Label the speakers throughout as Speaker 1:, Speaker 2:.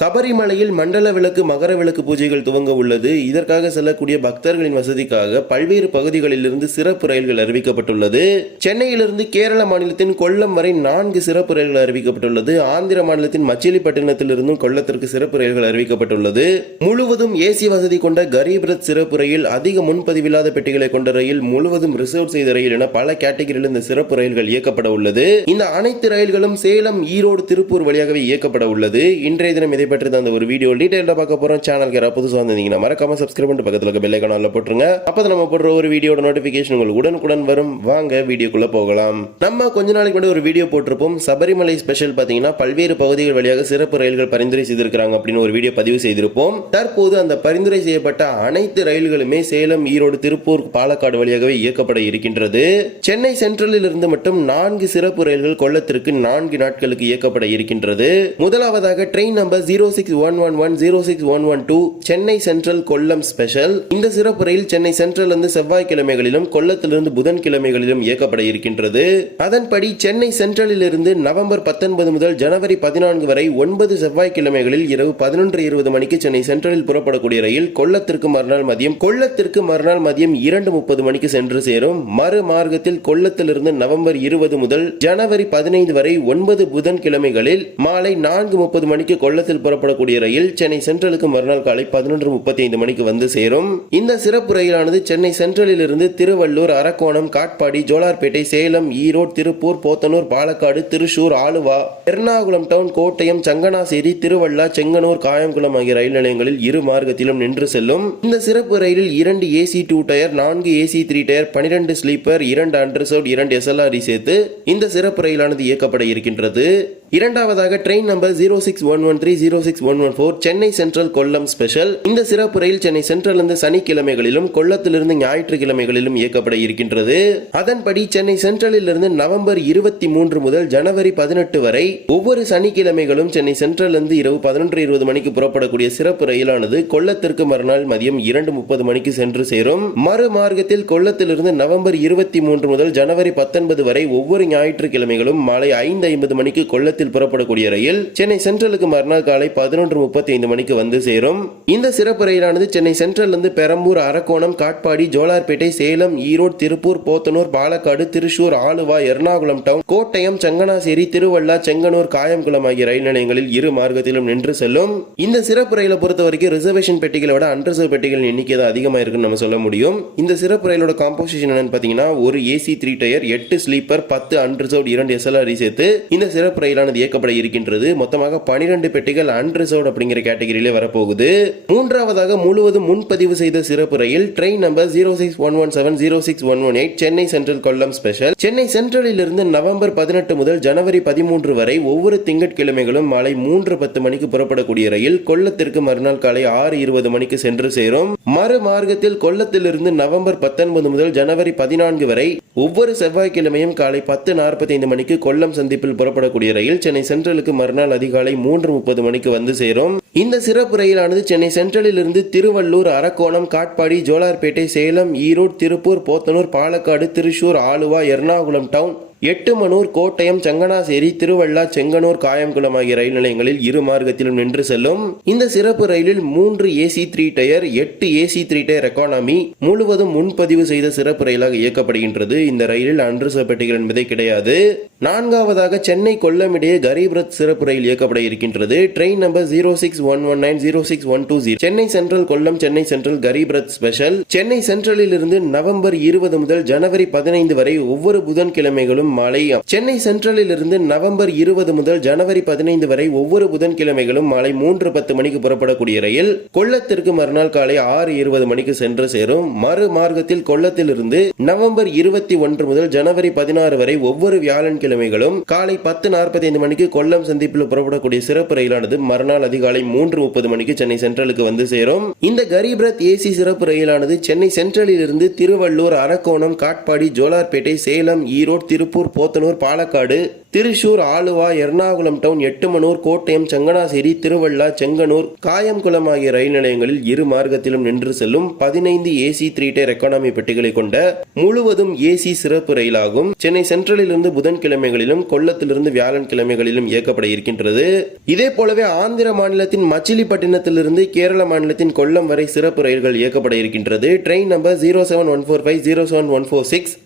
Speaker 1: சபரிமலையில் மண்டல விளக்கு மகர விளக்கு பூஜைகள் துவங்க உள்ளது. இதற்காக செல்லக்கூடிய பக்தர்களின் வசதிக்காக பல்வேறு பகுதிகளிலிருந்து சிறப்பு ரயில்கள் அறிவிக்கப்பட்டுள்ளது. சென்னையிலிருந்து கேரள மாநிலத்தின் கொல்லம் வரை நான்கு சிறப்பு ரயில்கள் அறிவிக்கப்பட்டுள்ளது. ஆந்திர மாநிலத்தின் மச்சிலிப்பட்டினத்திலிருந்தும் கொல்லத்திற்கு சிறப்பு ரயில்கள் அறிவிக்கப்பட்டுள்ளது. முழுவதும் ஏசி வசதி கொண்ட கரீப் ரத் சிறப்பு ரயில் அதிக முன்பதிவில்லாத பெட்டிகளை கொண்ட ரயில் முழுவதும் ரிசர்வ் செய்த ரயில் என பல கேட்டகரியில் இந்த சிறப்பு ரயில்கள் இயக்கப்பட உள்ளது. இந்த அனைத்து ரயில்களும் சேலம் ஈரோடு திருப்பூர் வழியாகவே இயக்கப்பட உள்ளது. இன்றைய தினம் இதை பற்றி அந்த ஒரு வீடியோ டீடைல்டா பார்க்க போறோம். சேனலுக்கு யாராவது புதுசாக வந்திருந்தீங்கன்னா மறக்காம சப்ஸ்கிரைப் பண்ணிட்டு பக்கத்தில் இருக்க பெல்லைக்கான போட்டுருங்க. அப்போ நம்ம போடுற ஒரு வீடியோட நோட்டிபிகேஷன் உங்களுக்கு உடனுக்குடன் வரும். வாங்க வீடியோக்குள்ள போகலாம். நம்ம கொஞ்ச நாளைக்கு முன்னாடி ஒரு வீடியோ போட்டிருப்போம். சபரிமலை ஸ்பெஷல் பார்த்தீங்கன்னா பல்வேறு பகுதிகள் வழியாக சிறப்பு ரயில்கள் பரிந்துரை செய்திருக்கிறாங்க அப்படின்னு ஒரு வீடியோ பதிவு செய்திருப்போம். தற்போது அந்த பரிந்துரை செய்யப்பட்ட அனைத்து ரயில்களுமே சேலம் ஈரோடு திருப்பூர் பாலக்காடு வழியாகவே இயக்கப்பட இருக்கின்றது. சென்னை சென்ட்ரலில் இருந்து மட்டும் நான்கு சிறப்பு ரயில்கள் கொல்லத்திற்கு நான்கு நாட்களுக்கு இயக்கப்பட இருக்கின்றது. முதலாவதாக train number zero zero six one one one zero six one one two Chennai Central Kollam special இந்த சிறப்பு ரயில் சென்னை சென்ட்ரல் இருந்து செவ்வாய்க்கிழமைகளிலும் கொல்லத்திலிருந்து புதன்கிழமைகளிலும் இயக்கப்பட இருக்கின்றது அதன்படி சென்னை சென்ட்ரலில் இருந்து நவம்பர் பத்தொன்பது முதல் ஜனவரி பதினான்கு வரை ஒன்பது செவ்வாய்க்கிழமைகளில் இரவு பதினொன்று இருபது மணிக்கு சென்னை சென்ட்ரலில் புறப்படக்கூடிய ரயில் கொல்லத்திற்கு மறுநாள் மதியம் கொல்லத்திற்கு மறுநாள் மதியம் இரண்டு முப்பது மணிக்கு சென்று சேரும் மறு மார்க்கத்தில் கொல்லத்திலிருந்து நவம்பர் இருபது முதல் ஜனவரி பதினைந்து வரை ஒன்பது புதன்கிழமைகளில் மாலை நான்கு முப்பது மணிக்கு கொல்லத்தில் புறப்படக்கூடிய ரயில் சென்னை சென்ட்ரலுக்கு மறுநாள் காலை பதினொன்று முப்பத்தி ஐந்து மணிக்கு வந்து சேரும். இந்த சிறப்பு ரயிலானது சென்னை சென்ட்ரலில் இருந்து திருவள்ளூர் அரக்கோணம் காட்பாடி ஜோலார்பேட்டை சேலம் ஈரோடு திருப்பூர் போத்தனூர் பாலக்காடு திருச்சூர் ஆலுவா எர்ணாகுளம் டவுன் கோட்டயம் சங்கனாசேரி திருவள்ளா செங்கனூர் காயംகுளம் ஆகிய ரயில் நிலையங்களில் இரு மார்க்கத்திலும் நின்று செல்லும். இந்த சிறப்பு ரயிலில் இரண்டு ஏசி டூ டயர் நான்கு ஏசி த்ரீ டயர் பனிரெண்டு ஸ்லீப்பர் இரண்டு அண்டர்சோட் இரண்டு எஸ்எல்ஆர் சேர்த்து இந்த சிறப்பு ரயிலானது இயக்கப்பட இருக்கின்றது. இரண்டாவதாக train number zero six one one three zero six one one four Chennai Central Kollam special இந்த சிறப்பு ரயில் சென்னை சென்ட்ரலிருந்து சனிக்கிழமைகளிலும் கொல்லத்திலிருந்து ஞாயிற்றுக்கிழமைகளிலும் இயக்கப்பட இருக்கின்றது. அதன்படி சென்னை சென்ட்ரலில் இருந்து நவம்பர் இருபத்தி மூன்று முதல் ஜனவரி பதினெட்டு வரை ஒவ்வொரு சனிக்கிழமைகளும் சென்னை சென்ட்ரலிருந்து இரவு பதினொன்று இருபது மணிக்கு புறப்படக்கூடிய சிறப்பு ரயிலானது கொல்லத்திற்கு மறுநாள் மதியம் இரண்டு முப்பது மணிக்கு சென்று சேரும். மறு மார்க்கத்தில் கொல்லத்திலிருந்து நவம்பர் இருபத்தி மூன்று முதல் ஜனவரி பத்தொன்பது வரை ஒவ்வொரு ஞாயிற்றுக்கிழமைகளும் மாலை ஐந்து ஐம்பது மணிக்கு கொல்லத்தில் புறப்படக்கூடிய ரயில் சென்னை சென்ட்ரலுக்கு மறுநாள் காலை பதினொன்று முப்பத்தி ஐந்து மணிக்கு வந்து சேரும். இந்த சிறப்பு ரயிலானது சென்னை சென்ட்ரலிருந்து பெரம்பூர் அரக்கோணம் காட்பாடி ஜோலார்பேட்டை சேலம் ஈரோடு திருப்பூர் போத்தனூர் பாலக்காடு திருச்சூர் ஆலுவா எர்ணாகுளம் டவுன் கோட்டயம் சங்கனாசேரி திருவள்ளா செங்கனூர் காயம்குளம் ஆகிய ரயில் நிலையங்களில் இரு மார்க்கத்திலும் நின்று செல்லும். இந்த சிறப்பு ரயிலை பொறுத்த வரைக்கும் ரிசர்வேஷன் பெட்டிகளை விட அன்ரிசர்வ் பெட்டிகளின் எண்ணிக்கை தான் அதிகமாக இருக்குன்னு நம்ம சொல்ல முடியும். இந்த சிறப்பு ரயிலோட காம்போசிஷன் என்னன்னு பார்த்தீங்கன்னா ஒரு ஏசி த்ரீ டயர் எட்டு ஸ்லீப்பர் பத்து அன்ரிசர்வ் இரண்டு எஸ்எல்ஆர் சேர்த்து இந்த சிறப்பு ரயிலான ரயிலானது இயக்கப்பட இருக்கின்றது. மொத்தமாக பனிரெண்டு பெட்டிகள் அன்ரிசர்வ் அப்படிங்கிற கேட்டகரியிலே வரப்போகுது. மூன்றாவதாக முழுவதும் முன்பதிவு செய்த சிறப்பு ரயில் train number zero six one one seven zero six one one eight Chennai Central Kollam special Chennai சென்ட்ரலில் இருந்து நவம்பர் பதினெட்டு முதல் ஜனவரி பதிமூன்று வரை ஒவ்வொரு திங்கட்கிழமைகளும் மாலை மூன்று பத்து மணிக்கு புறப்படக்கூடிய ரயில் கொல்லத்திற்கு மறுநாள் காலை ஆறு இருபது மணிக்கு சென்று சேரும். மறு மார்க்கத்தில் கொல்லத்திலிருந்து நவம்பர் பத்தொன்பது முதல் ஜனவரி பதினான்கு வரை ஒவ்வொரு செவ்வாய்க்கிழமையும் காலை பத்து நாற்பத்தி ஐந்து மணிக்கு கொல்லம் சந்திப்பில் புறப்படக்கூடிய ரயில் சென்னை சென்ட்ரலுக்கு மறுநாள் அதிகாலை மூன்று முப்பது மணிக்கு வந்து சேரும். இந்த சிறப்பு ரயிலானது சென்னை சென்ட்ரலில் இருந்து திருவள்ளூர் அரக்கோணம் காட்பாடி ஜோலார்பேட்டை சேலம் ஈரோடு திருப்பூர் போத்தனூர் பாலக்காடு திருச்சூர் ஆலுவா எர்ணாகுளம் டவுன் எட்டுமனூர் கோட்டயம் சங்கனாசேரி திருவள்ளா செங்கனூர் காயம்குளம் ஆகிய ரயில் நிலையங்களில் இரு மார்க்கத்திலும் நின்று செல்லும். இந்த சிறப்பு ரயிலில் மூன்று ஏசி த்ரீ டயர் எட்டு ஏசி த்ரீ டயர் எக்கானமி முழுவதும் முன்பதிவு செய்த சிறப்பு ரயிலாக இயக்கப்படுகின்றது. இந்த ரயிலில் அன்ரிசர்வ் பெட்டிகள் என்பதே கிடையாது. நான்காவதாக சென்னை கொல்லம் இடையே கரீப் ரத் சிறப்பு ரயில் இயக்கப்பட இருக்கின்றது. Train number zero six one one nine zero six one two zero Chennai central Kollam Chennai central Garib Rath special Chennai சென்ட்ரலில் இருந்து நவம்பர் இருபது முதல் ஜனவரி பதினைந்து வரை ஒவ்வொரு புதன்கிழமைகளும் மாலை சென்னை சென்ட்ரலில் இருந்து நவம்பர் இருபது முதல் ஜனவரி பதினைந்து வரை ஒவ்வொரு புதன்கிழமைகளும் மாலை மூன்று பத்து மணிக்கு புறப்படக்கூடிய ரயில் கொல்லத்திற்கு மறுநாள் காலை ஆறு இருபது மணிக்கு சென்று சேரும். மறு மார்க்கத்தில் கொல்லத்திலிருந்து நவம்பர் இருபத்தி ஒன்று முதல் ஜனவரி பதினாறு வரை ஒவ்வொரு வியாழன் கிழமைகளும் காலை பத்து நாற்பத்தி ஐந்து மணிக்கு கொல்லம் சந்திப்பில் புறப்படக்கூடிய சிறப்பு ரயிலானது மறுநாள் அதிகாலை மூன்று முப்பது மணிக்கு சென்னை சென்ட்ரலுக்கு வந்து சேரும். இந்த கரீப் ரத் ஏசி சிறப்பு ரயிலானது சென்னை சென்ட்ரலில் இருந்து திருவள்ளூர் அரக்கோணம் காட்பாடி ஜோலார்பேட்டை சேலம் ஈரோடு திருப்பூர் திருப்பூர் போத்தனூர் பாலக்காடு திருச்சூர் ஆலுவா எர்ணாகுளம் டவுன் எட்டுமனூர் கோட்டயம் சங்கனாசேரி திருவள்ளா செங்கனூர் காயம்குளம் ஆகிய ரயில் நிலையங்களில் இரு மார்க்கத்திலும் நின்று செல்லும் பதினைந்து ஏசி த்ரீ டயர் எக்கானமி பெட்டிகளை கொண்ட முழுவதும் ஏசி சிறப்பு ரயிலாகும். சென்னை சென்ட்ரலிலிருந்து புதன்கிழமைகளிலும் கொல்லத்திலிருந்து வியாழன் கிழமைகளிலும் இயக்கப்பட இருக்கின்றது. இதே போலவே ஆந்திர மாநிலத்தின் மச்சிலிப்பட்டினத்திலிருந்து கேரள மாநிலத்தின் கொல்லம் வரை சிறப்பு ரயில்கள் இயக்கப்பட இருக்கின்றது. Train number zero seven one four five zero seven one four six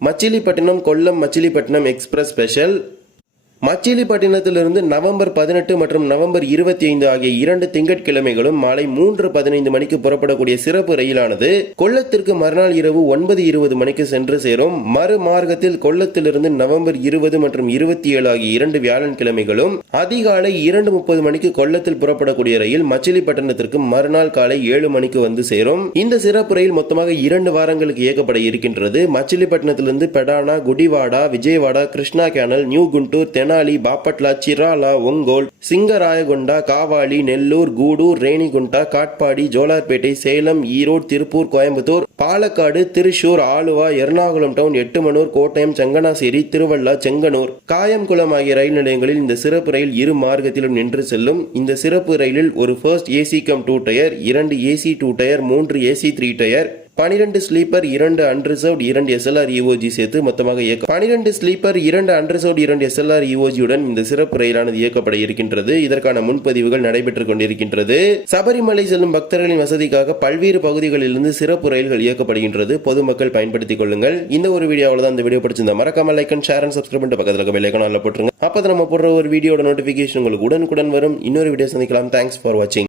Speaker 1: Machilipatnam Kollam Machilipatnam express special மச்சிலிப்பட்டினத்திலிருந்து November பதினெட்டு மற்றும் நவம்பர் இருபத்தி ஐந்து ஆகிய இரண்டு திங்கட்கிழமைகளும் மாலை மூன்று பதினைந்து மணிக்கு புறப்படக்கூடிய சிறப்பு ரயிலானது கொல்லத்திற்கு மறுநாள் இரவு ஒன்பது இருபது மணிக்கு சென்று சேரும். மறு மார்க்கத்தில் கொல்லத்திலிருந்து நவம்பர் இருபது மற்றும் இருபத்தி ஏழு ஆகிய இரண்டு வியாழன் கிழமைகளும் அதிகாலை இரண்டு முப்பது மணிக்கு கொல்லத்தில் புறப்படக்கூடிய ரயில் மச்சிலிப்பட்டினத்திற்கு மறுநாள் காலை ஏழு மணிக்கு வந்து சேரும். இந்த சிறப்பு ரயில் மொத்தமாக இரண்டு வாரங்களுக்கு இயக்கப்பட இருக்கின்றது. மச்சிலிப்பட்டினத்திலிருந்து Pedana Gudivada Vijayawada Krishna Canal New Guntur Tenali Bapatla Chirala Ongole Singarayakonda Kavali Nellore Gudur Renigunta Katpadi Jolarpettai Salem Erode Tiruppur Coimbatore Palakkad Thrissur Aluva Ernakulam Town Ettumanoor Kottayam Changanassery Thiruvalla Chengannur. Kayamkulam ஆகிய ரயில் நிலையங்களில் இந்த சிறப்பு ரயில் இரு மார்க்கத்திலும் நின்று செல்லும். இந்த சிறப்பு ரயிலில் ஒரு first AC cum two tier இரண்டு ஏசி டூ டயர் மூன்று ஏசி த்ரீ டயர் பனிரெண்டு ஸ்லீப்பர் இரண்டு அன்ரிசர்வ்ட் இரண்டு எஸ்எல்ஆர் இஓஜி சேர்த்து மொத்தமாக இயக்க பனிரெண்டு ஸ்லீப்பர் இரண்டு அன்ரிசர்வ்ட் இரண்டு எஸ்எல்ஆர் இஓஜியுடன் இந்த சிறப்பு ரயிலானது இயக்கப்பட இருக்கின்றது. இதற்கான முன்பதிவுகள் நடைபெற்றுக் கொண்டிருக்கின்றது. சபரிமலை செல்லும் பக்தர்களின் வசதிக்காக பல்வேறு பகுதிகளிலிருந்து சிறப்பு ரயில்கள் இயக்கப்படுகின்றது. பொதுமக்கள் பயன்படுத்திக் கொள்ளுங்கள். இந்த ஒரு வீடியோவில் தான் இந்த வீடியோ பிடிச்சிருந்தா மறக்காம like and share and subscribe பண்ணிட்டு பக்கத்தில் இருக்க பெல் போட்டுருங்க. அப்போ நம்ம போடுற ஒரு வீடியோட நோட்டிஃபிகேஷன் உங்களுக்கு உடனுக்குடன் வரும். இன்னொரு வீடியோ சந்திக்கலாம். தேங்க்ஸ் ஃபார் வாட்சிங்